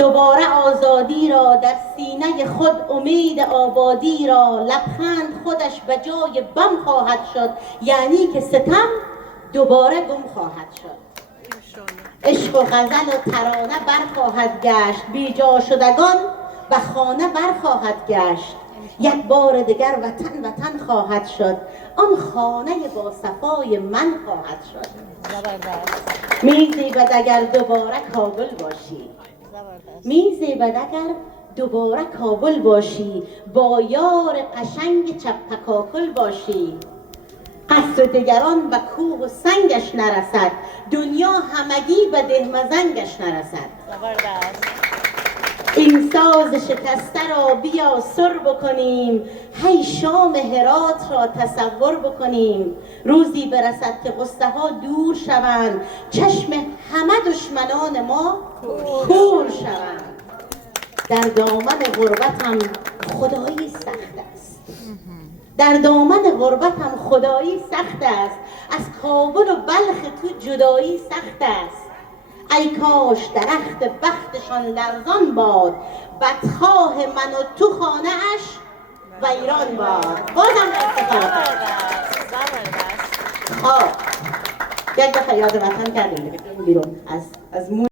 دوباره آزادی را در سینه خود امید آبادی را، لبخند خودش به جای بم خواهد شد، یعنی که ستم دوباره گم خواهد شد. عشق و غزل و ترانه برخواهد گشت، بیجا شدگان به خانه برخواهد گشت. یک بار دیگر وطن وطن خواهد شد، آن خانه با صفای من خواهد شد. میزیبد اگر دوباره کابل باشی، میزیبد اگر دوباره کابل باشی، با یار قشنگ چپکاکل باشی. قصر دگران به کوه و سنگش نرسد، دنیا همگی به دهمزنگش نرسد. این ساز شکسته را بیا سر بکنیم، هی شام هرات را تصور بکنیم. روزی برسد که غصه ها دور شوند، چشم همه دشمنان ما کور شوند. در دامن غربتم خدایی سخت است، در دامن غربتم خدایی سخت است، از کابل و بلخ تو جدایی سخت است. ای کاش درخت بختشان لرزان باد، بدخواه من و تو خانه اش ویران باد. بازم افتخار خب یک دفعه یاد وطن کردیم بیرون از